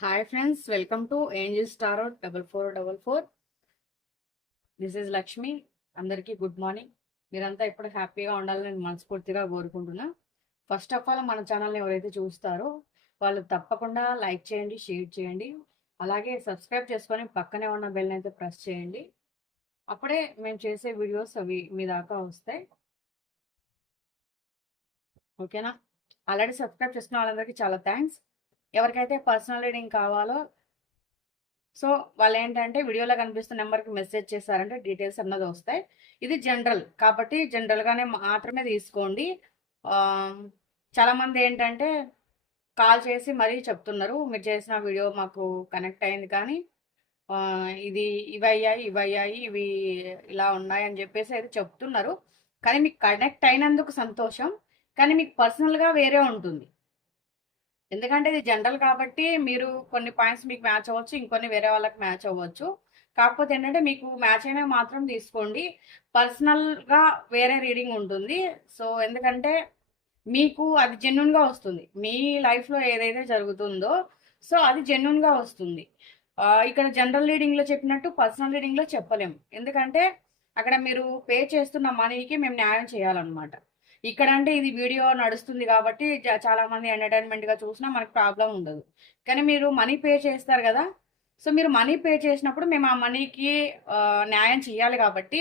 Hi friends welcome to angel star double four double four this is Lakshmi అందరికీ good morning మీరంతా ఇప్పుడు హ్యాపీగా ఉండాలని నేను మనస్ఫూర్తిగా కోరుకుంటున్నా. ఫస్ట్ ఆఫ్ ఆల్ మన ఛానల్ని ఎవరైతే చూస్తారో వాళ్ళు తప్పకుండా లైక్ చేయండి షేర్ చేయండి. అలాగే సబ్స్క్రైబ్ చేసుకొని పక్కనే ఉన్న బెల్ని అయితే ప్రెస్ చేయండి. అప్పుడే మేము చేసే వీడియోస్ అవి మీ దాకా వస్తాయి. ఓకేనా ఆల్రెడీ సబ్స్క్రైబ్ చేసుకున్న వాళ్ళందరికీ చాలా థ్యాంక్స్ ఎవరికైతే పర్సనల్ రీడింగ్ కావాలో సో వాళ్ళు ఏంటంటే వీడియోలో కనిపిస్తున్న నెంబర్కి మెసేజ్ చేశారంటే డీటెయిల్స్ అన్నది వస్తాయి. ఇది జనరల్ కాబట్టి జనరల్గానే మాత్రమే తీసుకోండి. చాలామంది ఏంటంటే కాల్ చేసి మరీ చెప్తున్నారు మీరు చేసిన వీడియో మాకు కనెక్ట్ అయింది కానీ ఇది ఇవి అయ్యాయి ఇవి అయ్యాయి ఇవి ఇలా ఉన్నాయి అని చెప్పేసి అయితే చెప్తున్నారు. కానీ మీకు కనెక్ట్ అయినందుకు సంతోషం కానీ మీకు పర్సనల్గా వేరే ఉంటుంది. ఎందుకంటే ఇది జనరల్ కాబట్టి మీరు కొన్ని పాయింట్స్ మీకు మ్యాచ్ అవ్వచ్చు ఇంకొన్ని వేరే వాళ్ళకి మ్యాచ్ అవ్వచ్చు. కాకపోతే ఏంటంటే మీకు మ్యాచ్ అయినవి మాత్రం తీసుకోండి. పర్సనల్గా వేరే రీడింగ్ ఉంటుంది. సో ఎందుకంటే మీకు అది జెన్యున్గా వస్తుంది. మీ లైఫ్లో ఏదైతే జరుగుతుందో సో అది జెన్యున్గా వస్తుంది. ఇక్కడ జనరల్ రీడింగ్లో చెప్పినట్టు పర్సనల్ రీడింగ్లో చెప్పలేము. ఎందుకంటే అక్కడ మీరు పే చేస్తున్న మనీకి మేము న్యాయం చేయాలన్నమాట. ఇక్కడ అంటే ఇది వీడియో నడుస్తుంది కాబట్టి చాలా మంది ఎంటర్టైన్మెంట్గా చూసినా మనకు ప్రాబ్లం ఉండదు. కానీ మీరు మనీ పే చేస్తారు కదా సో మీరు మనీ పే చేసినప్పుడు మేము ఆ మనీకి న్యాయం చేయాలి కాబట్టి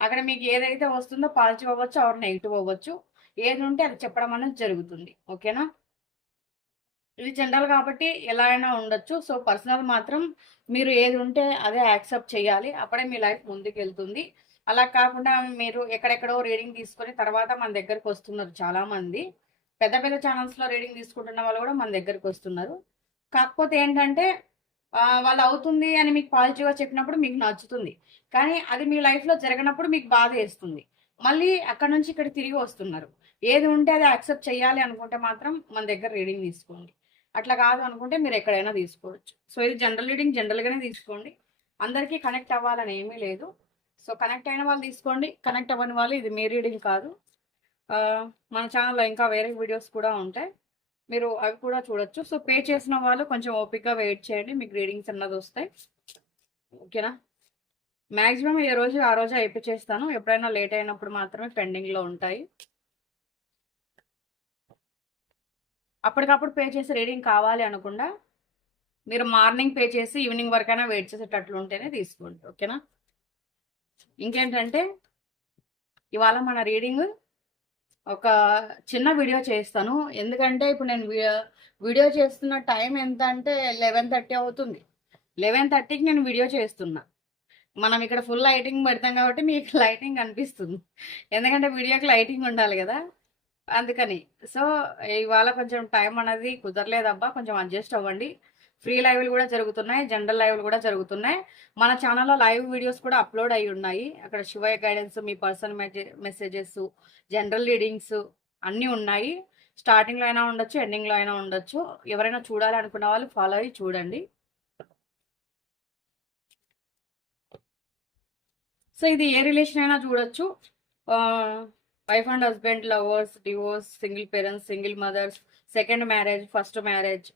అక్కడ మీకు ఏదైతే వస్తుందో పాజిటివ్ అవ్వచ్చు ఆర్ నెగిటివ్ అవ్వచ్చు ఏది ఉంటే అది చెప్పడం అనేది జరుగుతుంది. ఓకేనా? ఇది జనరల్ కాబట్టి ఎలా అయినా ఉండొచ్చు. సో పర్సనల్ మాత్రం మీరు ఏది ఉంటే అదే యాక్సెప్ట్ చేయాలి అప్పుడే మీ లైఫ్ ముందుకు వెళ్తుంది అలా కాకుండా మీరు ఎక్కడెక్కడో రీడింగ్ తీసుకొని తర్వాత మన దగ్గరకు వస్తున్నారు చాలా మంది పెద్ద పెద్ద ఛానల్స్లో రీడింగ్ తీసుకుంటున్న వాళ్ళు కూడా మన దగ్గరకు వస్తున్నారు. కాకపోతే ఏంటంటే వాళ్ళు అవుతుంది అని మీకు పాజిటివ్గా చెప్పినప్పుడు మీకు నచ్చుతుంది. కానీ అది మీ లైఫ్లో జరగనప్పుడు మీకు బాధ వేస్తుంది. మళ్ళీ అక్కడ నుంచి ఇక్కడ తిరిగి వస్తున్నారు. ఏది ఉంటే అది యాక్సెప్ట్ చేయాలి అనుకుంటే మాత్రం మన దగ్గర రీడింగ్ తీసుకోండి. అట్లా కాదు అనుకుంటే మీరు ఎక్కడైనా తీసుకోవచ్చు. సో ఇది జనరల్ రీడింగ్ జనరల్గానే తీసుకోండి. అందరికీ కనెక్ట్ అవ్వాలని ఏమీ లేదు. సో కనెక్ట్ అయిన వాళ్ళు తీసుకోండి. కనెక్ట్ అవ్వని వాళ్ళు ఇది మీ రీడింగ్ కాదు. మన ఛానల్లో ఇంకా వేరే వీడియోస్ కూడా ఉంటాయి. మీరు అవి కూడా చూడొచ్చు. సో పే చేసిన వాళ్ళు కొంచెం ఓపిక్గా వెయిట్ చేయండి. మీకు రీడింగ్స్ అన్నది వస్తాయి. ఓకేనా మ్యాక్సిమం ఏ రోజు ఆ రోజు అయిపోచేస్తాను. ఎప్పుడైనా లేట్ అయినప్పుడు మాత్రమే పెండింగ్లో ఉంటాయి. అప్పటికప్పుడు పే చేసి రీడింగ్ కావాలి అనకుండా మీరు మార్నింగ్ పే చేసి ఈవినింగ్ వరకైనా వెయిట్ చేసేటట్లు ఉంటేనే తీసుకోండి. ఓకేనా ఇంకేంటంటే ఇవాళ మన రీడింగ్ ఒక చిన్న వీడియో చేస్తాను. ఎందుకంటే ఇప్పుడు నేను వీడియో చేస్తున్న టైం ఎంత అంటే లెవెన్ థర్టీ అవుతుంది. లెవెన్ థర్టీకి నేను వీడియో చేస్తున్నా. మనం ఇక్కడ ఫుల్ లైటింగ్ పెడతాం కాబట్టి మీకు లైటింగ్ అనిపిస్తుంది. ఎందుకంటే వీడియోకి లైటింగ్ ఉండాలి కదా. అందుకని. సో ఇవాళ కొంచెం టైం అనేది కుదరలేదబ్బా. కొంచెం అడ్జస్ట్ అవ్వండి. ఫ్రీ లైవ్లు కూడా జరుగుతున్నాయి జనరల్ లైవ్లు కూడా జరుగుతున్నాయి. మన ఛానల్లో లైవ్ వీడియోస్ కూడా అప్లోడ్ అయి ఉన్నాయి. అక్కడ శివయ్య గైడెన్స్ మీ పర్సనల్ మెసేజెస్ జనరల్ రీడింగ్స్ అన్నీ ఉన్నాయి. స్టార్టింగ్లో అయినా ఉండొచ్చు ఎండింగ్లో అయినా ఉండొచ్చు. ఎవరైనా చూడాలి అనుకున్న వాళ్ళు ఫాలో అయ్యి చూడండి. సో ఇది ఏ రిలేషన్ అయినా చూడొచ్చు. Wife and husband lovers divorce single parents single mothers second marriage first marriage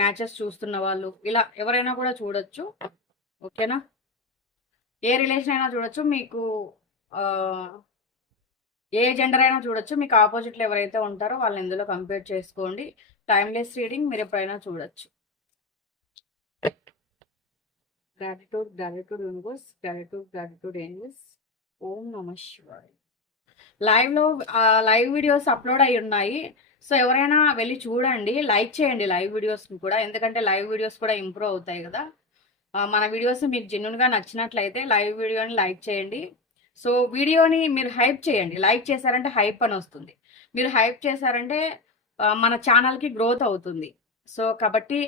matches చూస్తున్న వాళ్ళు. ఇలా ఎవరైనా కూడా చూడొచ్చు. ఓకేనా? ఏ రిలేషన్ అయినా చూడొచ్చు. మీకు ఏ జెండర్ అయినా చూడొచ్చు. మీకు ఆపోజిట్లో ఎవరైతే ఉంటారో వాళ్ళని ఇందులో కంపేర్ చేసుకోండి. టైమ్లెస్ రీడింగ్ మీరు ఎప్పుడైనా చూడొచ్చు. Gratitude gratitude universe gratitude gratitude angels ఓం నమ శివాయ్. లైవ్లో లైవ్ వీడియోస్ అప్లోడ్ అయి ఉన్నాయి. సో ఎవరైనా వెళ్ళి చూడండి లైక్ చేయండి లైవ్ వీడియోస్ని కూడా. ఎందుకంటే లైవ్ వీడియోస్ కూడా ఇంప్రూవ్ అవుతాయి కదా. మన వీడియోస్ మీకు జెన్యున్గా నచ్చినట్లయితే లైవ్ వీడియోని లైక్ చేయండి. సో వీడియోని మీరు హైప్ చేయండి. లైక్ చేశారంటే హైప్ అని వస్తుంది. మీరు హైప్ చేశారంటే మన ఛానల్కి గ్రోత్ అవుతుంది. సో కాబట్టి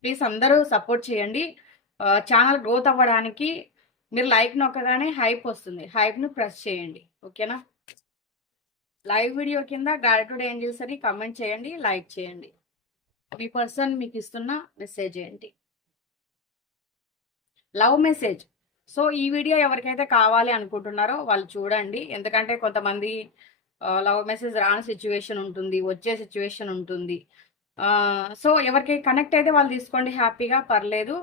ప్లీజ్ అందరూ సపోర్ట్ చేయండి. ఛానల్ గ్రోత్ అవ్వడానికి మీరు లైక్ నొక్కగానే హైప్ వస్తుంది. హైప్ను ప్రెస్ చేయండి. ఓకేనా? లైవ్ వీడియో కింద గ్రాటిట్యూడ్ ఏంజిల్స్ అని కమెంట్ చేయండి లైక్ చేయండి. మీ పర్సన్ మీకు ఇస్తున్న మెసేజ్ ఏంటి? లవ్ మెసేజ్ సో ఈ వీడియో ఎవరికైతే కావాలి అనుకుంటున్నారో వాళ్ళు చూడండి. ఎందుకంటే కొంతమంది లవ్ మెసేజ్ రాని సిచ్యువేషన్ ఉంటుంది వచ్చే సిచ్యువేషన్ ఉంటుంది. సో ఎవరికి కనెక్ట్ అయితే వాళ్ళు తీసుకోండి హ్యాపీగా పర్లేదు.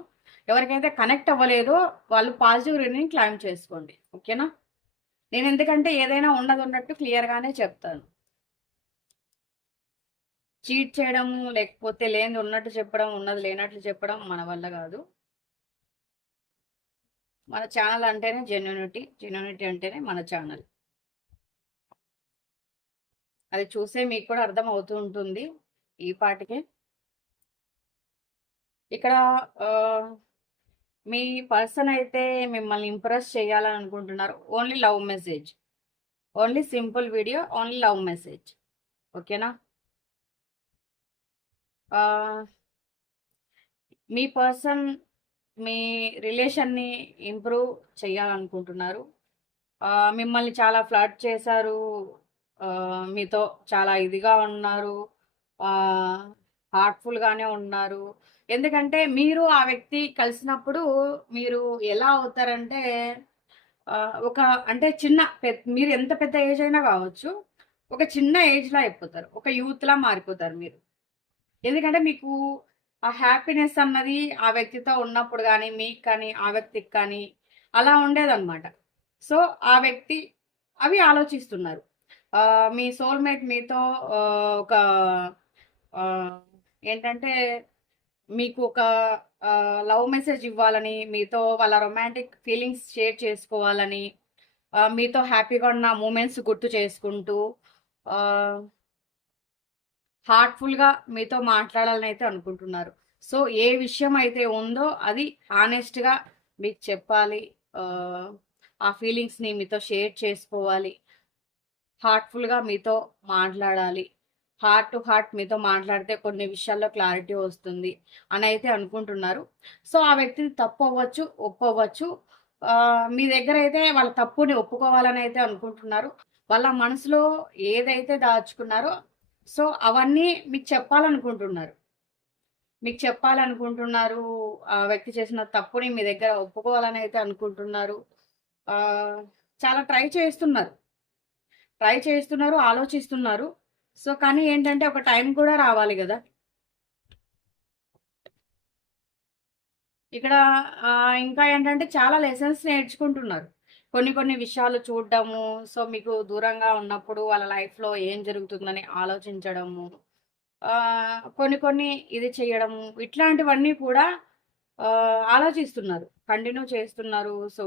ఎవరికైతే కనెక్ట్ అవ్వలేదో వాళ్ళు పాజిటివ్ రీడింగ్ క్లైమ్ చేసుకోండి. ఓకేనా నేను ఎందుకంటే ఏదైనా ఉన్నది ఉన్నట్టు క్లియర్గానే చెప్తాను. చీట్ చేయడం లేకపోతే లేనిది ఉన్నట్టు చెప్పడం ఉన్నది లేనట్లు చెప్పడం మన వల్ల కాదు. మన ఛానల్ అంటేనే జెన్యునిటీ జెన్యునిటీ అంటేనే మన ఛానల్. అది చూసే మీకు కూడా అర్థం అవుతూ ఉంటుంది ఈ పాటికే. ఇక్కడ మీ పర్సన్ అయితే మిమ్మల్ని ఇంప్రెస్ చేయాలని అనుకుంటున్నారు only love message. Only simple video only love message. ఓకేనా? మీ పర్సన్ మీ రిలేషన్ని ఇంప్రూవ్ చేయాలనుకుంటున్నారు. మిమ్మల్ని చాలా ఫ్లడ్ చేశారు. మీతో చాలా ఇదిగా ఉన్నారు. హార్ట్ఫుల్గానే ఉన్నారు. ఎందుకంటే మీరు ఆ వ్యక్తి కలిసినప్పుడు మీరు ఎలా అవుతారంటే ఒక అంటే చిన్న మీరు ఎంత పెద్ద ఏజ్ అయినా కావచ్చు ఒక చిన్న ఏజ్లా అయిపోతారు. ఒక యూత్లా మారిపోతారు మీరు. ఎందుకంటే మీకు ఆ హ్యాపీనెస్ అన్నది ఆ వ్యక్తితో ఉన్నప్పుడు కానీ మీకు కానీ ఆ వ్యక్తికి కానీ అలా ఉండేదన్నమాట. సో ఆ వ్యక్తి అవి ఆలోచిస్తున్నారు. మీ సోల్మేట్ మీతో ఒక ఏంటంటే మీకు ఒక లవ్ మెసేజ్ ఇవ్వాలని మీతో వాళ్ళ రొమాంటిక్ ఫీలింగ్స్ షేర్ చేసుకోవాలని మీతో హ్యాపీగా ఉన్న మూమెంట్స్ గుర్తు చేసుకుంటూ హార్ట్ఫుల్గా మీతో మాట్లాడాలని అయితే అనుకుంటున్నారు. సో ఏ విషయం అయితే ఉందో అది హానెస్ట్గా మీకు చెప్పాలి. ఆ ఫీలింగ్స్ని మీతో షేర్ చేసుకోవాలి. హార్ట్ఫుల్గా మీతో మాట్లాడాలి. హార్ట్ టు హార్ట్ మీతో మాట్లాడితే కొన్ని విషయాల్లో క్లారిటీ వస్తుంది అని అయితే అనుకుంటున్నారు. సో ఆ వ్యక్తిని తప్పు అవ్వచ్చు ఒప్పవచ్చు మీ దగ్గర అయితే వాళ్ళ తప్పుని ఒప్పుకోవాలని అయితే అనుకుంటున్నారు. వాళ్ళ మనసులో ఏదైతే దాచుకున్నారో సో అవన్నీ మీకు చెప్పాలనుకుంటున్నారు. మీకు చెప్పాలనుకుంటున్నారు ఆ వ్యక్తి చేసిన తప్పుని మీ దగ్గర ఒప్పుకోవాలని అయితే అనుకుంటున్నారు. చాలా ట్రై చేస్తున్నారు. ట్రై చేస్తున్నారు ఆలోచిస్తున్నారు. సో కానీ ఏంటంటే ఒక టైం కూడా రావాలి కదా. ఇక్కడ ఇంకా ఏంటంటే చాలా లెసన్స్ నేర్చుకుంటున్నారు. కొన్ని కొన్ని విషయాలు చూడడము సో మీకు దూరంగా ఉన్నప్పుడు వాళ్ళ లైఫ్లో ఏం జరుగుతుందని ఆలోచించడము కొన్ని కొన్ని ఇది చేయడము ఇట్లాంటివన్నీ కూడా ఆలోచిస్తున్నారు. కంటిన్యూ చేస్తున్నారు. సో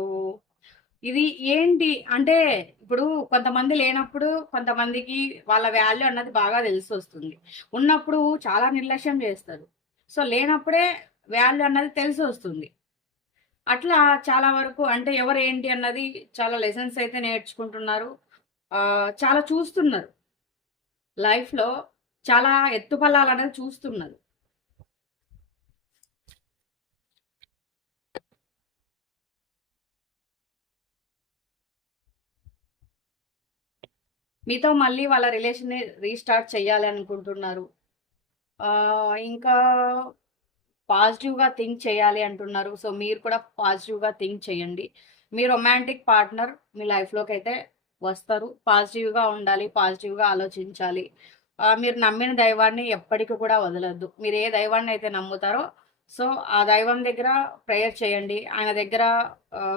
ఇది ఏంటి అంటే ఇప్పుడు కొంతమంది లేనప్పుడు కొంతమందికి వాళ్ళ వాల్యూ అన్నది బాగా తెలిసి వస్తుంది. ఉన్నప్పుడు చాలా నిర్లక్ష్యం చేస్తారు. సో లేనప్పుడే వాల్యూ అన్నది తెలిసి వస్తుంది. అట్లా చాలా వరకు అంటే ఎవరు ఏంటి అన్నది చాలా లెసన్స్ అయితే నేర్చుకుంటున్నారు. చాలా చూస్తున్నారు. లైఫ్లో చాలా ఎత్తుపల్లాలు అనేది చూస్తున్నారు. మీతో మళ్ళీ వాళ్ళ రిలేషన్ని రీస్టార్ట్ చేయాలి అనుకుంటున్నారు. ఇంకా పాజిటివ్గా థింక్ చేయాలి అంటున్నారు. సో మీరు కూడా పాజిటివ్గా థింక్ చేయండి. మీ రొమాంటిక్ పార్ట్నర్ మీ లైఫ్లోకి అయితే వస్తారు. పాజిటివ్గా ఉండాలి పాజిటివ్గా ఆలోచించాలి. మీరు నమ్మిన దైవాన్ని ఎప్పటికీ కూడా వదలద్దు. మీరు ఏ దైవాన్ని అయితే నమ్ముతారో సో ఆ దైవం దగ్గర ప్రేయర్ చేయండి. ఆయన దగ్గర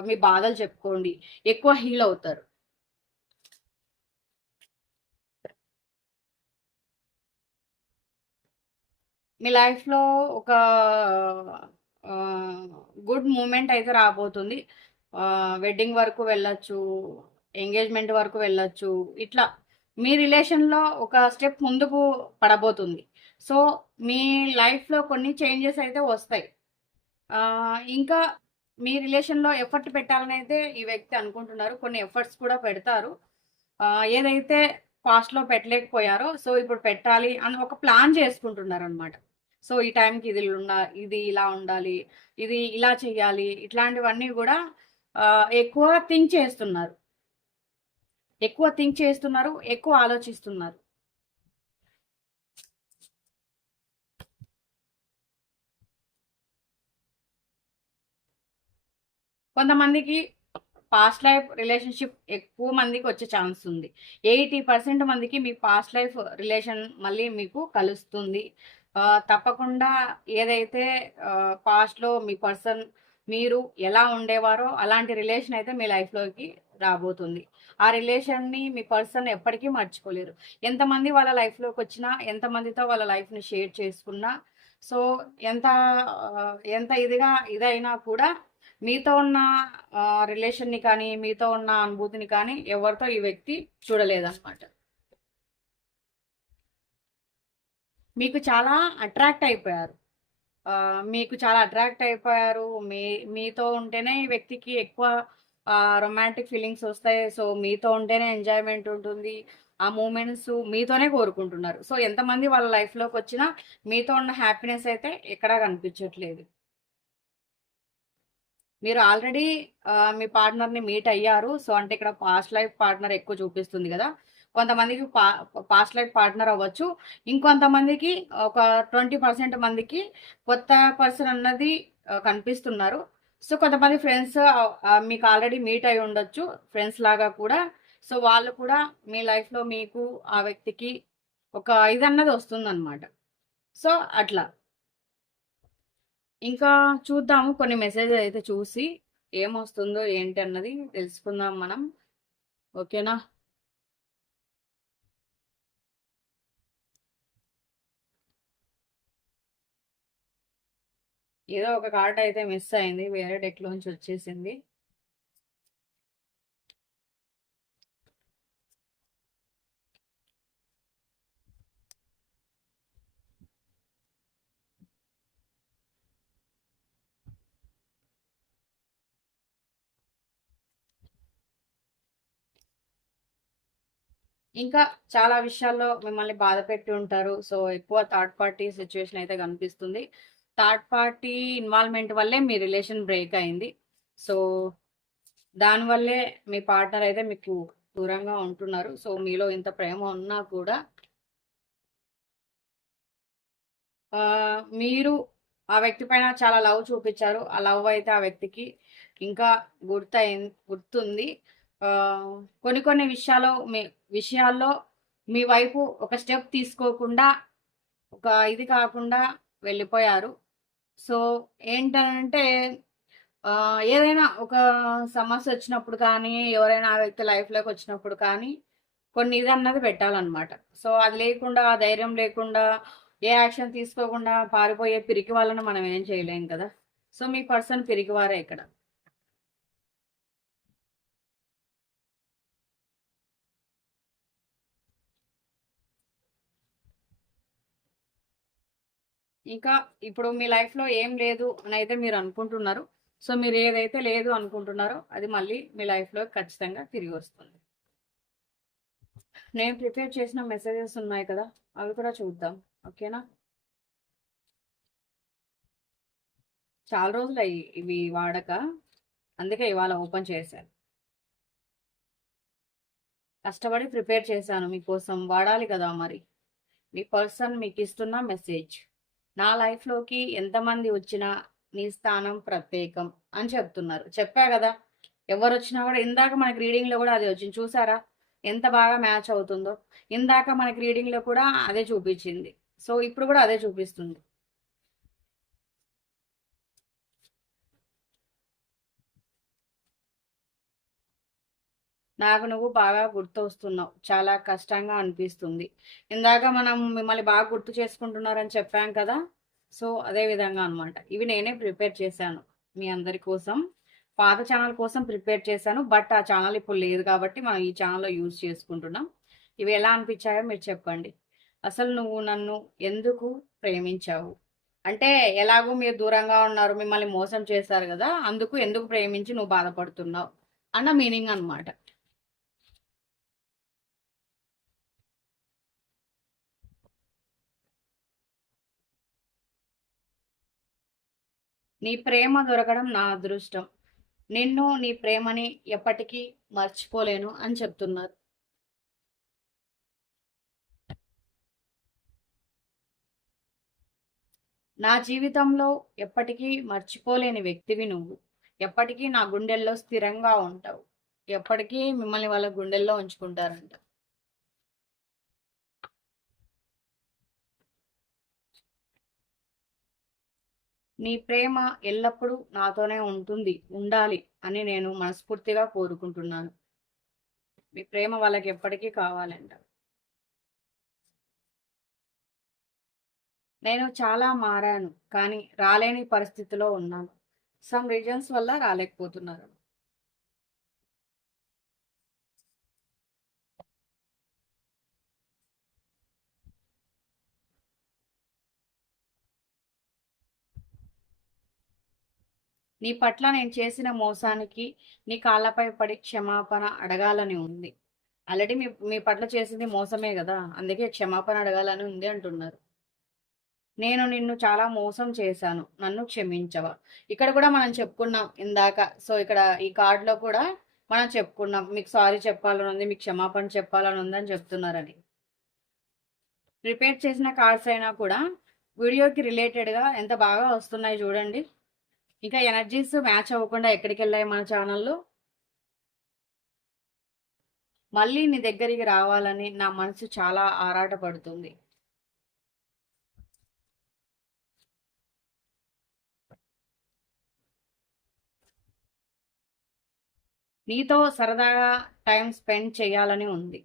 మీ బాధలు చెప్పుకోండి. ఎక్కువ హీల్ అవుతారు. మీ లైఫ్లో ఒక గుడ్ మూమెంట్ అయితే రాబోతుంది. వెడ్డింగ్ వరకు వెళ్ళొచ్చు ఎంగేజ్మెంట్ వరకు వెళ్ళొచ్చు ఇట్లా మీ రిలేషన్లో ఒక స్టెప్ ముందుకు పడబోతుంది. సో మీ లైఫ్లో కొన్ని చేంజెస్ అయితే వస్తాయి. ఇంకా మీ రిలేషన్లో ఎఫర్ట్ పెట్టాలని అయితే ఈ వ్యక్తి అనుకుంటున్నారు. కొన్ని ఎఫర్ట్స్ కూడా పెడతారు. ఏదైతే పాస్ట్లో పెట్టలేకపోయారో సో ఇప్పుడు పెట్టాలి అని ఒక ప్లాన్ చేసుకుంటున్నారు అనమాట సో ఈ టైంకి ఇది ఉండా ఇది ఇలా ఉండాలి ఇది ఇలా చేయాలి ఇట్లాంటివన్నీ కూడా ఎక్కువ థింక్ చేస్తున్నారు. ఎక్కువ థింక్ చేస్తున్నారు ఎక్కువ ఆలోచిస్తున్నారు. కొంతమందికి పాస్ట్ లైఫ్ రిలేషన్షిప్ ఎక్కువ మందికి వచ్చే ఛాన్స్ ఉంది. ఎయిటీ పర్సెంట్ మందికి మీ పాస్ట్ లైఫ్ రిలేషన్ మళ్ళీ మీకు కలుస్తుంది. తప్పకుండా ఏదైతే పాస్ట్లో మీ పర్సన్ మీరు ఎలా ఉండేవారో అలాంటి రిలేషన్ అయితే మీ లైఫ్లోకి రాబోతుంది. ఆ రిలేషన్ని మీ పర్సన్ ఎప్పటికీ మర్చిపోలేరు. ఎంతమంది వాళ్ళ లైఫ్లోకి వచ్చినా ఎంతమందితో వాళ్ళ లైఫ్ని షేర్ చేసుకున్నా సో ఎంత ఎంత ఇదిగా ఇదైనా కూడా మీతో ఉన్న రిలేషన్ని కానీ మీతో ఉన్న అనుభూతిని కానీ ఎవరితో ఈ వ్యక్తి చూడలేదన్నమాట. మీకు చాలా అట్రాక్ట్ అయిపోయారు. మీకు చాలా అట్రాక్ట్ అయిపోయారు. మీ మీతో ఉంటేనే ఈ వ్యక్తికి ఎక్కువ రొమాంటిక్ ఫీలింగ్స్ వస్తాయి. సో మీతో ఉంటేనే ఎంజాయ్మెంట్ ఉంటుంది. ఆ మూమెంట్స్ మీతోనే కోరుకుంటున్నారు. సో ఎంతమంది వాళ్ళ లైఫ్లోకి వచ్చినా మీతో ఉన్న హ్యాపీనెస్ అయితే ఎక్కడా కనిపించట్లేదు. మీరు ఆల్రెడీ మీ పార్ట్నర్ని మీట్ అయ్యారు. సో అంటే ఇక్కడ పాస్ట్ లైఫ్ పార్ట్నర్ ఎక్కువ చూపిస్తుంది కదా. కొంతమందికి పా పాస్ట్ లైఫ్ పార్ట్నర్ అవ్వచ్చు. ఇంకొంతమందికి ఒక ట్వంటీ పర్సెంట్ మందికి కొత్త పర్సన్ అన్నది కనిపిస్తున్నారు. సో కొంతమంది ఫ్రెండ్స్ మీకు ఆల్రెడీ మీట్ అయి ఉండొచ్చు ఫ్రెండ్స్ లాగా కూడా. సో వాళ్ళు కూడా మీ లైఫ్లో మీకు ఆ వ్యక్తికి ఒక ఇది అన్నది వస్తుందన్నమాట. సో అట్లా. ఇంకా చూద్దాము కొన్ని మెసేజెస్ అయితే చూసి ఏమొస్తుందో ఏంటి అన్నది తెలుసుకుందాం మనం. ఓకేనా? ఏదో ఒక కార్డ్ అయితే మిస్ అయింది వేరే డెక్లోంచి వచ్చేసింది. ఇంకా చాలా విషయాల్లో మిమ్మల్ని బాధ పెట్టి ఉంటారు. సో ఎక్కువ థర్డ్ పార్టీ సిచ్యువేషన్ అయితే కనిపిస్తుంది. థర్డ్ పార్టీ ఇన్వాల్వ్మెంట్ వల్లే మీ రిలేషన్ బ్రేక్ అయింది. సో దానివల్లే మీ పార్ట్నర్ అయితే మీకు దూరంగా ఉంటున్నారు. సో మీలో ఇంత ప్రేమ ఉన్నా కూడా మీరు ఆ వ్యక్తి పైన చాలా లవ్ చూపించారు. ఆ లవ్ అయితే ఆ వ్యక్తికి ఇంకా గుర్తయి గుర్తుంది. కొన్ని కొన్ని విషయాలు మీ విషయాల్లో మీ వైపు ఒక స్టెప్ తీసుకోకుండా ఒక ఇది కాకుండా వెళ్ళిపోయారు. సో ఏంటంటే ఏదైనా ఒక సమస్య వచ్చినప్పుడు కానీ ఎవరైనా ఆ వ్యక్తి లైఫ్లోకి వచ్చినప్పుడు కానీ కొన్ని ఇది అన్నది పెట్టాలన్నమాట. సో అది లేకుండా ధైర్యం లేకుండా ఏ యాక్షన్ తీసుకోకుండా పారిపోయే పిరికి వాళ్ళని మనం ఏం చేయలేం కదా. సో మీ పర్సన్ పిరికివారే ఇక్కడ. ఇంకా ఇప్పుడు మీ లైఫ్లో ఏం లేదు అని అయితే మీరు అనుకుంటున్నారు. సో మీరు ఏదైతే లేదు అనుకుంటున్నారో అది మళ్ళీ మీ లైఫ్లో ఖచ్చితంగా తిరిగి వస్తుంది. నేను ప్రిపేర్ చేసిన మెసేజెస్ ఉన్నాయి కదా అవి కూడా చూద్దాం. ఓకేనా? చాలా రోజులు అయ్యి ఇవి వాడక అందుకే ఇవాళ ఓపెన్ చేశాను. కష్టపడి ప్రిపేర్ చేశాను మీకోసం వాడాలి కదా మరి. మీ పర్సన్ మీకు ఇస్తున్న మెసేజ్. నా లైఫ్లోకి ఎంతమంది వచ్చినా నీ స్థానం ప్రత్యేకం అని చెప్తున్నారు. చెప్పా కదా ఎవరు వచ్చినా కూడా ఇందాక మనకి రీడింగ్లో కూడా అది వచ్చింది. చూసారా? ఎంత బాగా మ్యాచ్ అవుతుందో. ఇందాక మనకి రీడింగ్లో కూడా అదే చూపించింది. సో ఇప్పుడు కూడా అదే చూపిస్తుంది. నాకు నువ్వు బాగా గుర్తు వస్తున్నావు చాలా కష్టంగా అనిపిస్తుంది. ఇందాక మనం మిమ్మల్ని బాగా గుర్తు చేసుకుంటున్నారని చెప్పాం కదా? సో అదే విధంగా అనమాట ఇవి నేనే ప్రిపేర్ చేశాను మీ అందరి కోసం. పాత ఛానల్ కోసం ప్రిపేర్ చేశాను. బట్ ఆ ఛానల్ ఇప్పుడు లేదు కాబట్టి మనం ఈ ఛానల్లో యూజ్ చేసుకుంటున్నాం. ఇవి ఎలా అనిపించాయో మీరు చెప్పండి. అసలు నువ్వు నన్ను ఎందుకు ప్రేమించావు? అంటే ఎలాగో మీరు దూరంగా ఉన్నారు మిమ్మల్ని మోసం చేశారు కదా? అందుకు ఎందుకు ప్రేమించి నువ్వు బాధపడుతున్నావు? అన్న మీనింగ్ అనమాట నీ ప్రేమ దొరకడం నా అదృష్టం. నిన్ను నీ ప్రేమని ఎప్పటికీ మర్చిపోలేను అని చెప్తున్నారు. నా జీవితంలో ఎప్పటికీ మర్చిపోలేని వ్యక్తివి నువ్వు. ఎప్పటికీ నా గుండెల్లో స్థిరంగా ఉంటావు. ఎప్పటికీ మిమ్మల్ని వాళ్ళ గుండెల్లో ఉంచుకుంటారంట. నీ ప్రేమ ఎల్లప్పుడూ నాతోనే ఉంటుంది ఉండాలి అని నేను మనస్ఫూర్తిగా కోరుకుంటున్నాను. మీ ప్రేమ వాళ్ళకి ఎప్పటికీ కావాలంట. నేను చాలా మారాను కానీ రాలేని పరిస్థితిలో ఉన్నాను. సమ్ రీజన్స్ వల్ల రాలేకపోతున్నారు. నీ పట్ల నేను చేసిన మోసానికి నీ కాళ్ళపై పడి క్షమాపణ అడగాలని ఉంది. ఆల్రెడీ మీ మీ పట్ల చేసింది మోసమే కదా అందుకే క్షమాపణ అడగాలని ఉంది అంటున్నారు. నేను నిన్ను చాలా మోసం చేశాను నన్ను క్షమించవా? ఇక్కడ కూడా మనం చెప్పుకున్నాం ఇందాక సో ఇక్కడ ఈ కార్డులో కూడా మనం చెప్పుకున్నాం మీకు సారీ చెప్పాలని ఉంది మీకు క్షమాపణ చెప్పాలని ఉంది అని చెప్తున్నారని. ప్రిపేర్ చేసిన కార్డ్స్ అయినా కూడా వీడియోకి రిలేటెడ్గా ఎంత బాగా వస్తున్నాయి చూడండి. ఇంకా ఎనర్జీస్ మ్యాచ్ అవ్వకుండా ఎక్కడికి వెళ్ళాయి మన ఛానల్లో మళ్ళీ నీ దగ్గరికి రావాలని నా మనసు చాలా ఆరాటపడుతుంది. నీతో సరదాగా టైం స్పెండ్ చేయాలని ఉంది.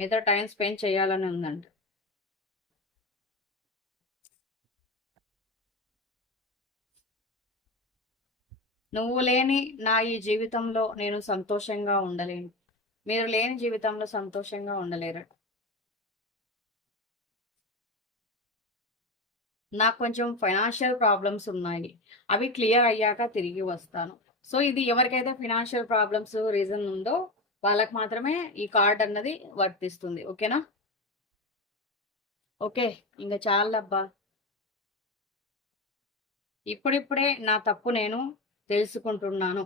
నీతో టైం స్పెండ్ చేయాలని ఉందంట. నువ్వు లేని నా ఈ జీవితంలో నేను సంతోషంగా ఉండలేను. మీరు లేని జీవితంలో సంతోషంగా ఉండలేరు. నాకు కొంచెం ఫైనాన్షియల్ ప్రాబ్లమ్స్ ఉన్నాయి. అవి క్లియర్ అయ్యాక తిరిగి వస్తాను. సో ఇది ఎవరికైతే ఫినాన్షియల్ ప్రాబ్లమ్స్ రీజన్ ఉందో వాళ్ళకి మాత్రమే ఈ కార్డ్ అన్నది వర్తిస్తుంది. ఓకేనా ఓకే ఇంకా చాలబ్బా. ఇప్పుడిప్పుడే నా తప్పు నేను తెలుసుకుంటున్నాను.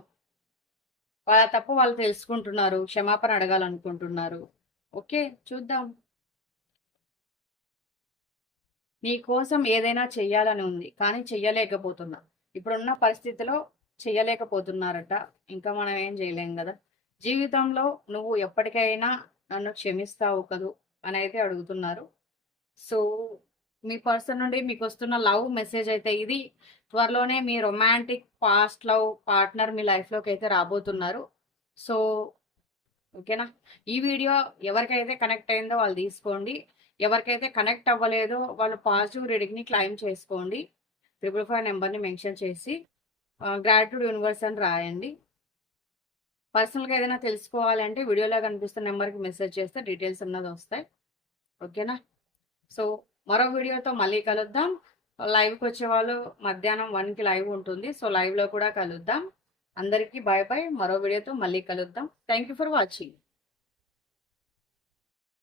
వాళ్ళ తప్ప వాళ్ళు తెలుసుకుంటున్నారు. క్షమాపణ అడగాలనుకుంటున్నారు. ఓకే చూద్దాం. నీ కోసం ఏదైనా చెయ్యాలని ఉంది కానీ చెయ్యలేకపోతున్నా. ఇప్పుడున్న పరిస్థితిలో చెయ్యలేకపోతున్నారట. ఇంకా మనం ఏం చేయలేం కదా. జీవితంలో నువ్వు ఎప్పటికైనా నన్ను క్షమిస్తావు కదూ అని అయితే అడుగుతున్నారు. సో మీ పర్సన్ నుండి మీకు వస్తున్న లవ్ మెసేజ్ అయితే ఇది త్వరలోనే మీ రొమాంటిక్ పాస్ట్ లవ్ పార్ట్నర్ మీ లైఫ్లోకి అయితే రాబోతున్నారు. సో ఓకేనా? ఈ వీడియో ఎవరికైతే కనెక్ట్ అయిందో వాళ్ళు తీసుకోండి. ఎవరికైతే కనెక్ట్ అవ్వలేదో వాళ్ళు పాజిటివ్ రీడింగ్ని క్లైమ్ చేసుకోండి. త్రిపుల్ ఫైవ్ నెంబర్ని మెన్షన్ చేసి గ్రాటిట్యూడ్ యూనివర్స్ అని రాయండి. పర్సనల్గా ఏదైనా తెలుసుకోవాలంటే వీడియోలో కనిపిస్తున్న నెంబర్కి మెసేజ్ చేస్తే డీటెయిల్స్ అన్నది వస్తాయి. ఓకేనా? సో మరో వీడియోతో మళ్ళీ కలుద్దాం. లైవ్కి వచ్చేవాళ్ళు మధ్యాహ్నం వన్కి లైవ్ ఉంటుంది. సో లైవ్లో కూడా కలుద్దాం. అందరికీ బాయ్ బాయ్ మరో వీడియోతో మళ్ళీ కలుద్దాం. Thank for watching